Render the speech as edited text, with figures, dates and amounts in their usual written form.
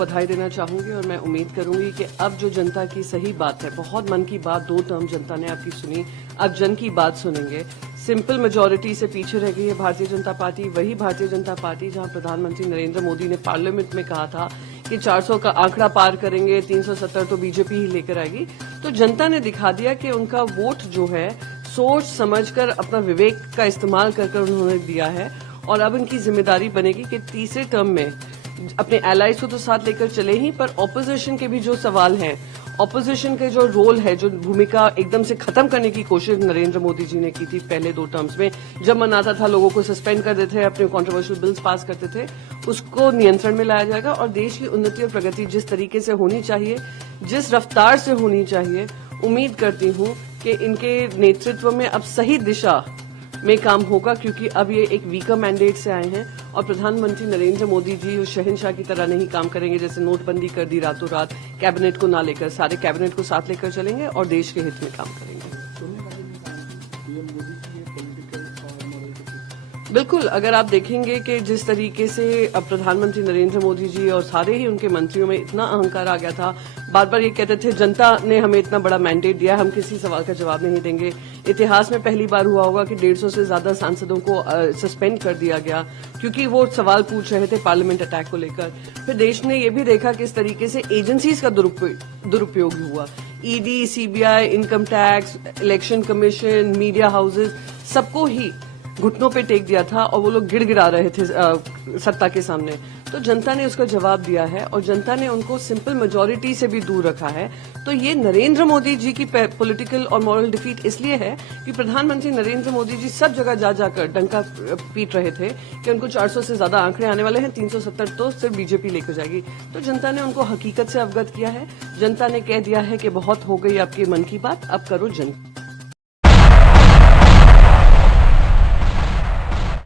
बधाई देना चाहूंगी और मैं उम्मीद करूंगी कि अब जो जनता की सही बात है, बहुत मन की बात 2 टर्म जनता ने आपकी सुनी, अब जन की बात सुनेंगे। सिंपल मेजॉरिटी से पीछे रह गई है भारतीय जनता पार्टी, वही भारतीय जनता पार्टी जहां प्रधानमंत्री नरेंद्र मोदी ने पार्लियामेंट में कहा था कि 400 का आंकड़ा पार करेंगे, 370 तो बीजेपी ही लेकर आएगी। तो जनता ने दिखा दिया कि उनका वोट जो है सोच समझकर अपना विवेक का इस्तेमाल कर उन्होंने दिया है और अब उनकी जिम्मेदारी बनेगी कि तीसरे टर्म में अपने एलाइज को तो साथ लेकर चले ही, पर ऑपोजिशन के भी जो सवाल हैं, ऑपोजिशन के जो रोल है, जो भूमिका एकदम से खत्म करने की कोशिश नरेंद्र मोदी जी ने की थी पहले 2 टर्म्स में, जब मन आता था लोगों को सस्पेंड कर देते थे, अपने कंट्रोवर्शियल बिल्स पास करते थे, उसको नियंत्रण में लाया जाएगा और देश की उन्नति और प्रगति जिस तरीके से होनी चाहिए, जिस रफ्तार से होनी चाहिए, उम्मीद करती हूं कि इनके नेतृत्व में अब सही दिशा में काम होगा, क्योंकि अब ये एक वीकर मैंडेट से आए हैं और प्रधानमंत्री नरेंद्र मोदी जी उस शहंशाह की तरह नहीं काम करेंगे जैसे नोटबंदी कर दी रातों रात, कैबिनेट को ना लेकर, सारे कैबिनेट को साथ लेकर चलेंगे और देश के हित में काम करेंगे। बिल्कुल, अगर आप देखेंगे कि जिस तरीके से अब प्रधानमंत्री नरेंद्र मोदी जी और सारे ही उनके मंत्रियों में इतना अहंकार आ गया था, बार बार ये कहते थे जनता ने हमें इतना बड़ा मैंडेट दिया, हम किसी सवाल का जवाब नहीं देंगे। इतिहास में पहली बार हुआ होगा कि 150 से ज्यादा सांसदों को सस्पेंड कर दिया गया क्योंकि वो सवाल पूछ रहे थे पार्लियामेंट अटैक को लेकर। फिर देश ने ये भी देखा कि इस तरीके से एजेंसीज का दुरुपयोग हुआ, ED, CBI, income tax, election commission, media houses, सबको ही घुटनों पे टेक दिया था और वो लोग गिड़गिड़ा रहे थे सत्ता के सामने। तो जनता ने उसका जवाब दिया है और जनता ने उनको सिंपल मेजॉरिटी से भी दूर रखा है। तो ये नरेंद्र मोदी जी की पॉलिटिकल और मॉरल डिफीट इसलिए है कि प्रधानमंत्री नरेंद्र मोदी जी सब जगह जा जाकर डंका पीट रहे थे कि उनको 400 से ज्यादा आंकड़े आने वाले हैं, 370 तो सिर्फ बीजेपी लेकर जाएगी। तो जनता ने उनको हकीकत से अवगत किया है, जनता ने कह दिया है कि बहुत हो गई आपके मन की बात, अब करो जन।